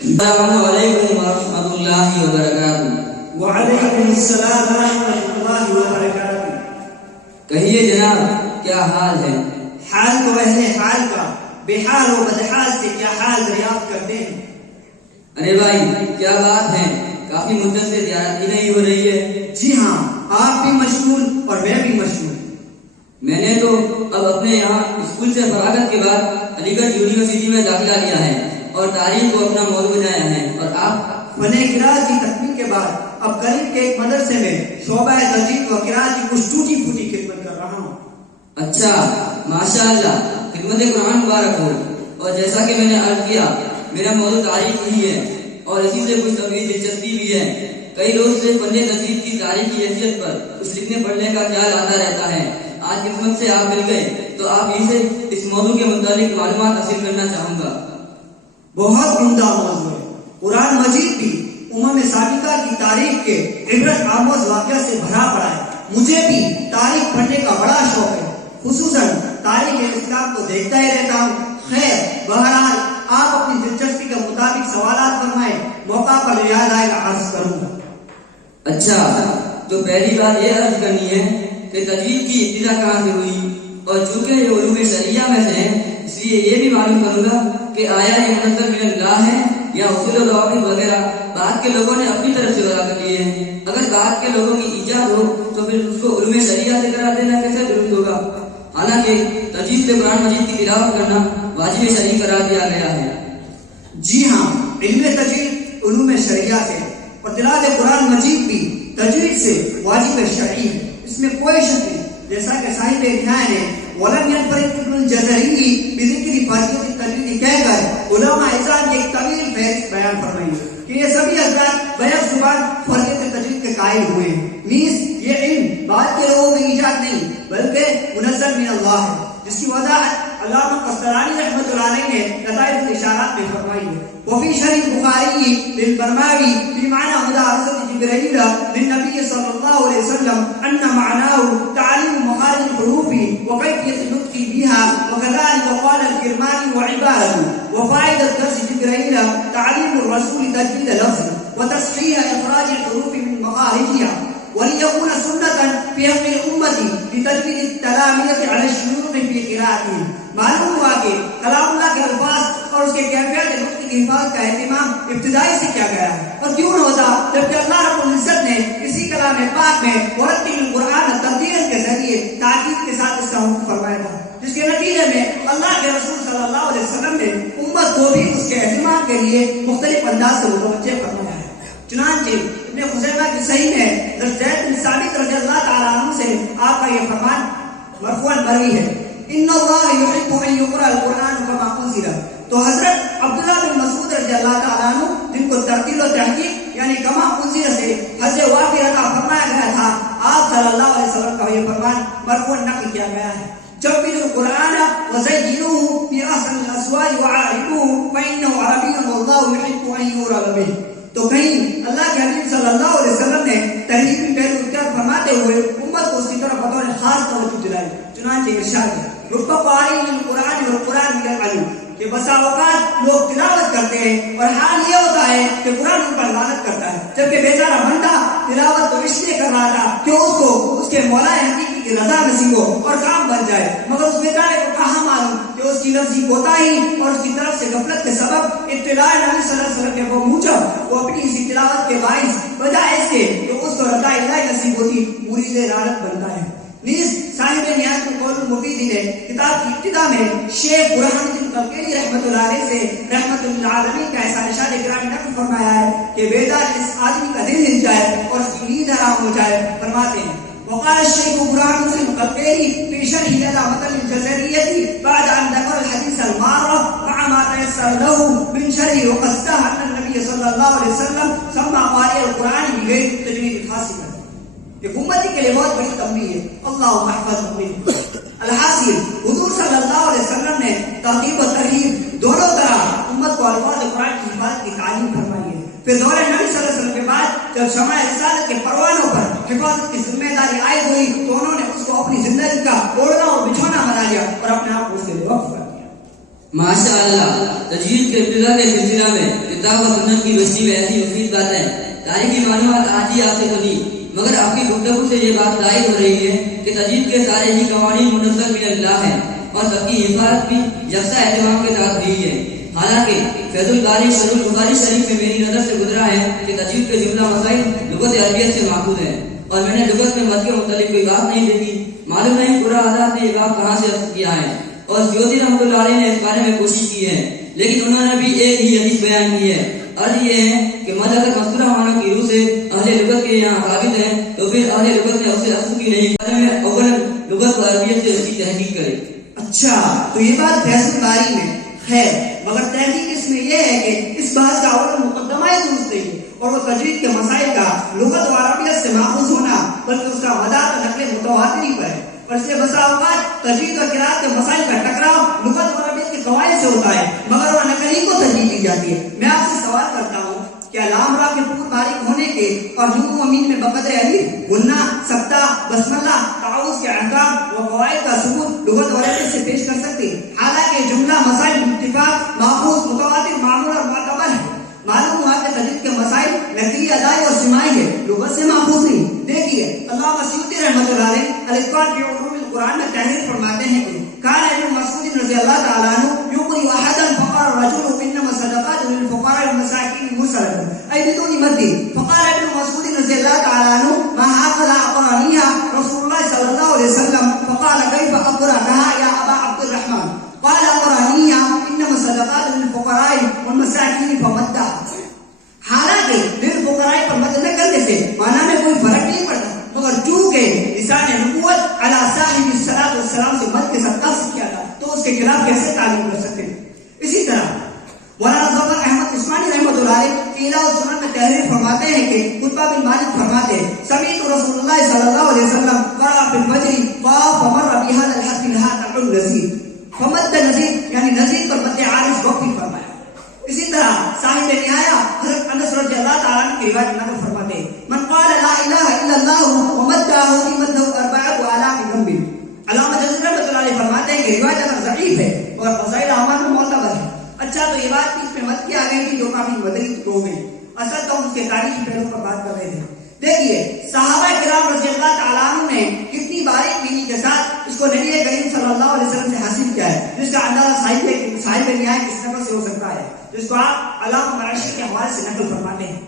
السلام علیکم ورحمۃ اللہ وبرکاتہ۔ وعلیکم السلام ورحمۃ اللہ وبرکاتہ۔ کہیے جناب، کیا حال ہے؟ حال تو اہل حال کا، بے حال و بدحال سے کیا حال دریافت کرتے ہیں؟ ارے بھائی، کیا بات ہے، کافی مدت سے زیارت ہی نہیں ہو رہی ہے۔ جی ہاں، آپ بھی مشغول اور میں بھی مشغول۔ میں نے تو اب اپنے یہاں اسکول سے فراغت کے بعد علی گڑھ یونیورسٹی میں داخلہ لیا ہے اور تاریخ کو اپنا موضوع بنایا ہے۔ اور آپ؟ فن قراءت کی تکمیل کے بعد اب قریب کے ایک مدرسے میں شعبہ تجوید و قراءت کی کچھ ٹوٹی پھوٹی خدمت کر رہا ہوں۔ اچھا، ماشاء اللہ، خدمت قرآن مبارک ہو۔ اور جیسا کہ میں نے عرض کیا، میرا موضوع تاریخ ہی ہے اور اسی سے کچھ طویل دلچسپی بھی ہے۔ کئی روز سے فن تجوید کی تاریخی حیثیت پر کچھ لکھنے پڑھنے کا خیال آتا رہتا ہے۔ آج قسمت سے آپ مل گئے تو آپ ہی سے اس موضوع کے متعلق معلومات حاصل کرنا چاہوں گا۔ بہت عمدہ موضوع ہے۔ قرآن مجید بھی سابقہ کی تاریخ کے عبرت آموز واقعہ سے بھرا پڑا ہے۔ مجھے بھی تاریخ پڑھنے کا بڑا شوق ہے، خصوصاً تاریخ اسلام کو دیکھتا ہی رہتا ہوں۔ خیر، بہرحال آپ اپنی دلچسپی کے مطابق سوالات فرمائیں، موقع پر یاد آئے گا عرض کروں گا۔ اچھا، تو پہلی بات یہ عرض کرنی ہے کہ تجوید کی ابتدا کہاں سے ہوئی، اور چونکہ یہ علوم شرعیہ میں سے ہیں اس لیے یہ بھی معلوم کروں گا کہ آیا یہ منزل من اللہ ہے یا اصول و ضوابط وغیرہ بعد کے لوگوں نے اپنی طرف سے بنا کر لیے ہیں۔ اگر بعد کے لوگوں کی ایجاد ہو تو پھر اس کو علوم شرعیہ سے قرار دینا کیسے درست ہوگا؟ حالانکہ تجوید سے قرآن مجید کی تلاوت کرنا واجب شرعی قرار دیا گیا ہے۔ جی ہاں، علم تجوید علوم شرعیہ سے اور تلاوت قرآن مجید بھی تجوید سے واجب شرعی ہے، اس میں کوئی شک نہیں۔ جیسا کہ صاحب نہایت نے ولم ينفرد ابن الجزری بذکر فضیلت التجوید کہہ کر علماء اذان کی ایک طویل فہرست بیان فرمائی کہ یہ سبھی حضرات بیک زبان فضیلت تجوید کے قائل ہوئے ہیں۔ نیز یہ علم بعد کے لوگوں کی ایجاد نہیں بلکہ منزل من اللہ ہے، جس کی وضاحت علامہ قسطلانی رحمۃ اللہ علیہ نے لطائف الاشارات میں فرمائی ہے۔ وفي شرح البخاري للبرماوي في معنى مدارسة جبريل للنبي صلى الله عليه وسلم أن معناه تعليم مخارج الحروف وكيفية النطق بها، وكذلك قال الكرماني وعبارته وفائدة درس جبريل تعليم الرسول تجويد لفظ وتصحيح إخراج الحروف من مخارجها، وليكون سنة في حق الأمة لتجويد التلاميذ على الشيوخ في قراءتهم۔ معلوم ہوا کہ کلام اللہ کے الفاظ اور اس کے کیفیت نطق کی حفاظت کا اہتمام ابتدائی سے کیا گیا ہے، اور کیوں نہ ہوتا جبکہ اللہ رب العزت نے اسی کلام پاک میں ورتل القرآن ترتیل کے ذریعے تاکید کے ساتھ اس کا حکم فرمایا تھا، جس کے نتیجے میں اللہ کے رسول صلی اللہ علیہ وسلم نے امت کو بھی اس کے اہتمام کے لیے مختلف انداز سے متوجہ فرمایا ہے۔ چنانچہ ابن خزیمہ کی صحیح میں زید بن ثابت رضی اللہ تعالیٰ عنہ سے آپ کا یہ فرمان مرفوعاً مروی ہے، ان اللہ یحب ان یقرأ القرآن کما انزل۔ تو حضرت عبداللہ بن مسعود رضی اللہ تعالیٰ عنہ جن کو ترتیل و تحقیق یعنی کما انزل سے حض واقع عطا فرمایا گیا تھا، آپ صلی اللہ علیہ وسلم کا یہ فرمان مرفوعاً نقل کیا گیا ہے، جوّدوا القرآن وزينوه بأحسن الأصوات وعارفوه فإنه عربي والله يحب أن يعرف به۔ تو کہیں اللہ کے حبیب صلی اللہ علیہ وسلم نے تحریری پہلو اختیار فرماتے ہوئے امت کو اس کی طرف بطور خاص توجہ دلائی۔ چنانچہ ارشاد ہے رب قاری القرآن والقرآن یلعنو، کہ بسا اوقات لوگ تلاوت کرتے ہیں اور حال یہ ہوتا ہے کہ قرآن ان پر لعنت کرتا ہے، جبکہ بیچارہ بندہ تلاوت تو اس لیے کر رہا تھا کہ اس کو اس کے مولا حقیقی کی رضا نصیب ہو اور کام بن جائے، مگر اس بیچارے کو کہاں معلوم کہ اس کی لفظی کوتاہی اور اس کی طرف سے غفلت کے سبب اطلاع نبی صلی اللہ علیہ وسلم کے موجب وہ اپنی اسی تلاوت کے باعث بجائے اس کے کہ اس کو رضا الہی نصیب ہوتی مرید لعنت بنتا ہے۔ نیز صاحب نہایت القول المفید نے کتاب کی ابتدا میں شیخ برہان الدین قلقینی رحمۃ اللہ علیہ سے رحمۃ للعالمین کا ایسا ارشاد گرامی نقل فرمایا ہے کہ بیدار اس آدمی کا دل ہل جائے اور اس کی نیند حرام ہو جائے۔ فرماتے ہیں وقال الشيخ برهان الدين القلقيني في شرحه على متن الجزرية بعد أن ذكر الحديث المارة مع ما تيسر له من شرحه وقصده أن النبي صلى الله عليه وسلم سمى قارئ القرآن بغير تجويد فاسدا۔ یہ امتی کے لیے بہت بڑی تنبیہ ہے، اللہم احفظ۔ الحاصل حضور صلی اللہ علیہ وسلم نے ترغیب و ترہیب دونوں طرح امت کو الفاظ قرآن کی حفاظت کی تعلیم فرمائی ہے۔ پھر دور نبی صلی اللہ علیہ وسلم کے بعد جب شمع رسالت کے پروانوں پر حفاظت کی ذمہ داری عائد ہوئی تو انہوں نے اس کو اپنی زندگی کا اوڑھنا اور بچھونا بنا لیا اور اپنے آپ کو اس کے لیے وقف کر دیا۔ ماشاء اللہ، تجوید کے ابتدا کے سلسلہ میں کتاب و سنت کی روشنی میں ایسی مفید باتیں تاریخی معلومات آج ہی آپ سے سنی، مگر آپ کی گفتگو سے یہ بات ظاہر ہو رہی ہے کہ تجوید کے سارے ہی قوانین منزل من اللہ ہیں اور سب کی حفاظت بھی یکساں اہتمام کے ساتھ ہوئی ہے۔ حالانکہ فیض الباری شرح البخاری شریف میں میری نظر سے گزرا ہے کہ تجوید کے جملہ مسائل لغت عربیت سے ماخوذ ہیں، اور میں نے لغت میں مد کے متعلق کوئی بات نہیں دیکھی۔ معلوم نہیں قرآن آزاد نے یہ بات کہاں سے اخذ کیا ہے، اور سیوطی رحمۃ اللہ علیہ نے اس بارے میں کوشش کی ہے، لیکن انہوں نے بھی ایک ہی حدیث بیان کی ہے۔ عرض یہ ہے کہ مد اگر مذکورہ معنی کی روح سے اہل لغت کے یہاں ثابت ہے تو پھر اہل لغت نے اسے اصل کی نہیں بارے میں اول لغت و عربیت سے اس کی تحقیق کرے۔ اچھا، تو یہ بات فیض الباری میں ہے، مگر تحقیق اس میں یہ ہے کہ اس بات کا اول مقدمہ ہی درست نہیں ہے، اور وہ تجوید کے مسائل کا لغت و عربیت سے ماخوذ ہونا بلکہ اس کا مدار نقل متواتری پر ہے، اور اس سے بسا اوقات تجوید اور قرات کے مسائل کا ٹکراؤ لغت و عربیت کے قواعد سے ہوتا ہے، مگر وہ نقل ہی کو ترجیح دی جاتی ہے۔ میں آپ سے سوال کرتا ہوں، کیا لام را کے پور باریک ہونے کے اور جمع امین میں بقد الف گننا سبتا بسم اللہ تعوذ کے احکام و قواعد کا ثبوت لغت و عربیت سے پیش کر سکتے ہیں؟ حالانکہ جملہ مسائل اتفاق ماخوذ متواتر معمول اور معتبر ہے۔ معلوم ہوا کہ تجوید کے مسائل نقلی ادائی اور سماعی ہے، لغت سے ماخوذ نہیں۔ دیکھیے علامہ سیوطی رحمۃ اللہ علیہ الاتقان فی علوم القرآن میں تحریر فرماتے ہیں کہ کان ابن مسعود رضی اللہ تعالیٰ عنہ یقری احدا فقال رجل انما الصدقات للفقراء والمساکین مسلمة اي بدون مد، فقال ابن مسعود رضی اللہ تعالیٰ عنہ ما هكذا اقرانيها رسول الله صلی اللہ علیہ وسلم، فقال كيف اقرأها يا ابا عبد الرحمن؟ قال اقرانيها انما الصدقات للفقراء والمساکین فمدها۔ حالانکہ للفقراء پر مد نہ کرنے سے معنی میں کوئی فرق نہیں پڑتا، مگر چونکہ لسان نبوت علی صاحب الصلاۃ والسلام سے مد کے ساتھ لفظ کیا تھا تو اس کے خلاف کیسے تعلیم کر سکتے ہیں؟ اسی طرح مولانا ظفر احمد عثمانی رحمۃ اللہ علیہ قیلہ و سنن میں تحریر فرماتے ہیں کہ قطبہ بن مالک فرماتے ہیں سمعت رسول اللہ صلی اللہ علیہ وسلم قرأ فی الفجر قاف فمر بهذا الحرف الهاء النزيد، فمد نزيد یعنی نزيد پر مد عارض وقفی فرمایا۔ اسی طرح صاحب نہایا حضرت انس رضی اللہ تعالیٰ عنہ کی روایت نقل فرماتے ہیں من قال لا الہ الا اللہ ومدہ مدہ اربعۃ آلاف ذنب۔ علامہ جزر رحمۃ اللہ علیہ فرماتے ہیں کہ روایت اگر ضعیف ہے اور فضائل اعمال میں معتبر ہے۔ اچھا، تو یہ بات اس میں مت کی آ گئی تھی جو کافی مدنی تو گئی، اصل تو ہم اس کے تاریخی پہلو پر بات کر رہے تھے۔ دیکھیے صحابہ کرام رضی اللہ تعالیٰ عنہ نے کتنی باریک بینی کے ساتھ اس کو نبی کریم صلی اللہ علیہ وسلم سے حاصل کیا ہے، جس کا اندازہ صاحب نہایت کس نقل سے ہو سکتا ہے، جس کو آپ علامہ مراشد کے حوالے سے نقل فرماتے ہیں۔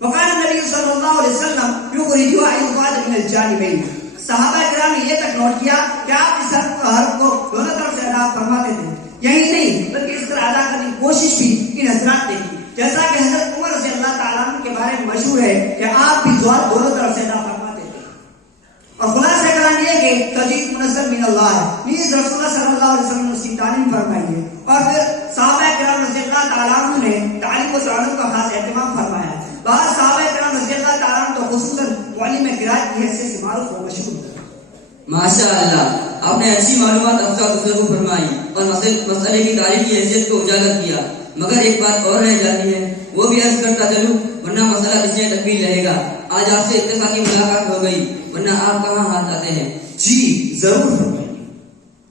وقال النبی صلی اللہ علیہ وسلم یخرجها ایقاد من الجانبین۔ صحابہ کرام نے یہ تک نوٹ کیا کہ آپ اس حرف کو دونوں طرف سے ادا فرماتے تھے، یہی نہیں بلکہ اس طرح ادا کرنے کی کوشش بھی ان حضرات نے کی، جیسا کہ حضرت عمر رضی اللہ تعالیٰ عنہ کے بارے میں مشہور ہے کہ آپ بھی ضوابط دونوں طرف سے ادا فرماتے تھے۔ اور خلاصہ کلام یہ کہ تجوید منزل من اللہ ہے، نیز رسول اللہ صلی اللہ علیہ وسلم نے اس کی تعلیم فرمائی ہے، اور پھر صحابہ کرام رضی اللہ تعالیٰ عنہ نے تعلیم و تعلم کا خاص اہتمام فرمایا ہے۔ بعض صحابہ کرام رضی اللہ تعالیٰ عنہ تو خصوصاً معلم قرات کی حیثیت سے معروف و مشہور ہے۔ ماشاء اللہ، آپ نے اچھی معلومات افزا گفتگو فرمائی اور مسئلے کی تاریخی حیثیت کو اجاگر کیا، مگر ایک بات اور رہ جاتی ہے، وہ بھی عرض کرتا چلوں ورنہ مسئلہ کس نے تکمیل رہے گا۔ آج آپ سے اتفاقی ملاقات ہو گئی، ورنہ آپ کہاں ہاتھ آتے ہیں؟ جی ضرور۔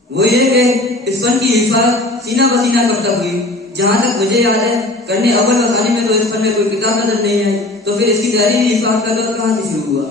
وہ یہ کہ اس فن کی حفاظت سینہ بسینہ کب تک ہوئی؟ جہاں تک مجھے یاد ہے کرنے اول و ثانی میں تو اس فن میں کوئی کتاب نظر نہیں ہے، تو پھر اس کی تحریری حفاظت کا دور کہاں سے شروع ہوا؟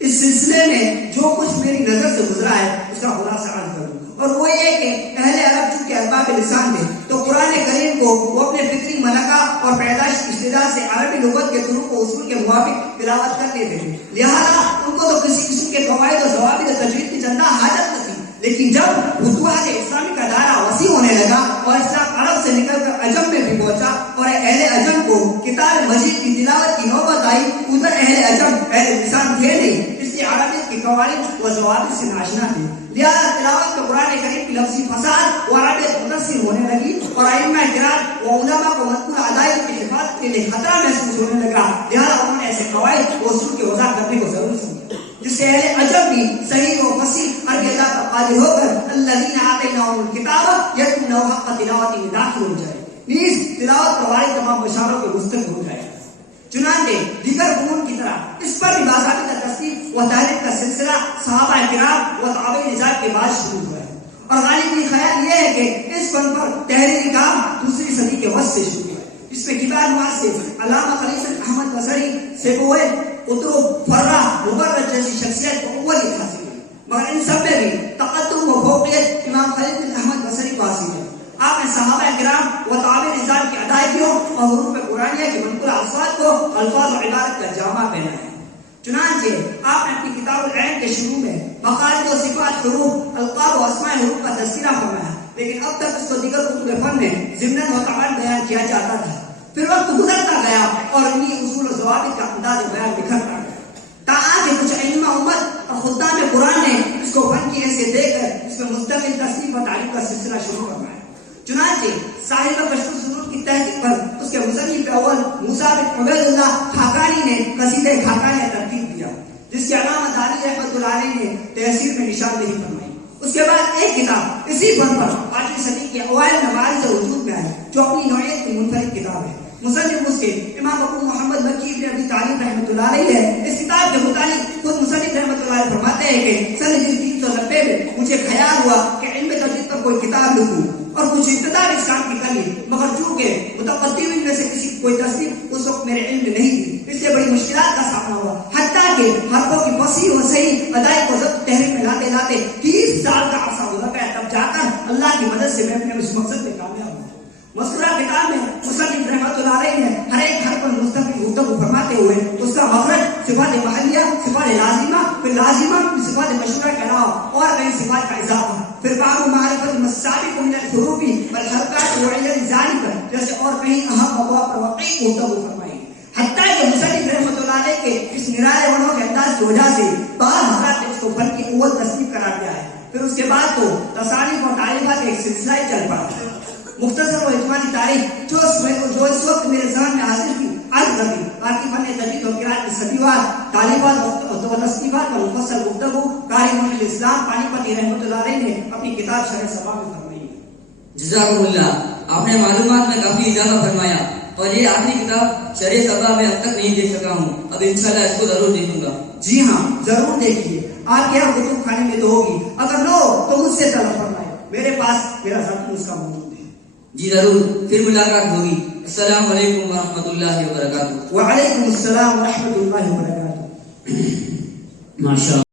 اس سلسلے میں جو کچھ میری نظر سے گزرا ہے اس کا خلاصہ عرض کروں، اور وہ یہ کہ اہل عرب چونکہ ارباب لسان تھے تو قرآن کریم کو وہ اپنے فطری ملکہ اور پیدائش کی ابتدا سے عربی لغت کے طرق و اصول کے موافق تلاوت کر لیتے تھے، لہذا ان کو تو کسی قسم کے قواعد و ضوابط تجوید کی چندہ حاجت نہ تھی۔ لیکن جب فتوحات اسلامی کا دائرہ وسیع ہونے لگا اور اسلام عرب سے نکل کر عجم میں بھی پہنچا اور اہل عجم کو کتاب مجید کی تلاوت کی نوبت آئی، ادھر اہل عجم اہل لسان تھے نہیں، اس لیے عربیت کے قوانین و ضوابط سے ناشنا تھے، لہذا تلاوت کا قرآن کریم کی لفظی فساد و عربیت متاثر ہونے لگی اور ائمہ کرام و علماء کو مذکور عدائد کی حفاظت کے لیے خطرہ محسوس ہونے لگا، لہذا انہوں نے ایسے قواعد و اصول کے وضع کرنے کو ضرور سمجھا جس سے اہل عجم بھی صحیح و فصیح عربی ادا پر قادر ہو کر الذین آتیناہم الکتاب یتلونہ حق تلاوتہ میں داخل ہو جائے، نیز تلاوت پر وارد تمام بشاروں کے مستحق ہو جائے۔ چنانچہ دیگر فنون کی طرح اس پر بھی باضابطہ تصنیف و تحریر کا سلسلہ صحابہ کرام و تابعین نظام کے بعد شروع ہوا ہے، اور غالبی خیال یہ ہے کہ اس فن پر تحریری کام دوسری صدی کے وسط سے شروع ہے. اس میں کبار نواز سے علامہ خلیل احمد بصری سے کوئے اترو فرا مبرد جیسی شخصیت کو اولیت حاصل ہے، مگر ان سب میں بھی تقدم و فوقیت امام خلیل احمد بصری کو حاصل ہے. آپ نے صحابہ کرام و تابع نظام کی ادائیگیوں اور حروف قرآنیہ کی منقولہ الفاظ کو الفاظ و عبارت کا جامع پہنا ہے. چنانچہ آپ نے اپنی کتاب العین کے شروع میں مقاصد و صفات حروف القاب و اسماء حروف کا تذکرہ فرمایا، لیکن اب تک اس کو دیگر کتب فن میں ضمناً و تعین بیان کیا جاتا تھا. پھر وقت گزرتا گیا اور انہی اصول و ضوابط کا انداز بیان بکھرتا گیا، تاکہ کچھ ائمہ امت اور خدام قرآن نے اس کو فن کی حیثیت دے کر اس میں مستقل تصنیف و تعریف کا سلسلہ شروع فرمایا. چنانچہ صاحب کشف الظنون کی تحقیق پر اس کے مصنف اول موسیٰ بن عبید اللہ خاقانی نے قصیدہ خاقانیہ ترتیب دیا، جس کی علامہ دانی رحمۃ اللہ علیہ نے تحصیل میں نشاندہی فرمائی. اس کے بعد ایک کتاب اسی فن پر 5ویں صدی کے اوائل مباحث سے وجود میں آئی، جو اپنی نوعیت کی منفرد کتاب ہے. مصنف اس کے امام ابو محمد مکی بن ابی طالب رحمۃ اللہ علیہ ہے. اس کتاب کے متعلق خود مصنف رحمۃ اللہ علیہ فرماتے ہیں کہ سن 390 میں مجھے خیال ہوا کہ علم تجوید پر کوئی کتاب لکھوں اور کچھ ابتدا اس کام کی کر لی، مگر چونکہ متقدمین میں سے کسی کوئی تصنیف اس وقت میرے علم میں نہیں تھی، اس لیے بڑی مشکلات کا سامنا ہوا. حتیٰ کہ حرفوں کی فصیح و صحیح ادائی کو ضبط تحریر میں لاتے لاتے 30 سال کا عرصہ گزر گیا، تب جا کر اللہ کی مدد سے میں اپنے اس مقصد میں کامیاب ہوں. مذکورہ کتاب میں مصنف رحمۃ اللہ علیہ نے ہر ایک حرف پر مستقل گفتگو فرماتے ہوئے اس کا مخرج، صفات محلیہ، صفات لازمہ، پھر لازمہ، صفات مشہورہ کے علاوہ اور کئی صفات کا اضافہ، پھر باب معرفت مسابق من الحروف والحرکات وعلل ذالک جیسے اور کئی اہم ابواب پر واقعی گفتگو فرمائی. حتیٰ کہ مصنف رحمۃ اللہ علیہ کے اس نرائے ونوں کے انداز کی وجہ سے بعض حضرات نے اس کو فن کی اول تصنیف قرار دیا ہے. پھر اس کے بعد تو تصانیف اور تعریفات ایک سلسلہ ہی چل پڑا. مختصر و اجمالی تاریخ جو اس وقت میرے ذہن میں حاصل تھی عرض کر دی. باقی فن تجوید و قراءت کی صدیوار تعلیمات و تصنیفات پر مفصل گفتگو قاری محی الاسلام پانی پتی رحمۃ اللہ علیہ نے اپنی کتاب شرح صبا میں فرمائی. جزاکم اللہ، آپ نے معلومات میں کافی اضافہ فرمایا اور یہ آخری کتاب شرح صبا میں اب تک نہیں دیکھ سکا ہوں، اب انشاءاللہ اس کو ضرور دیکھوں گا. جی ہاں ضرور دیکھیے، آپ کے یہاں کتب خانے میں تو ہوگی، اگر نہ ہو تو مجھ سے طلب فرمائے، میرے پاس میرا ذاتی نسخہ موجود ہے. جی ضرور، پھر ملاقات ہوگی. السلام علیکم ورحمۃ اللہ وبرکاتہ. وعلیکم السلام ورحمۃ اللہ وبرکاتہ. ماشاء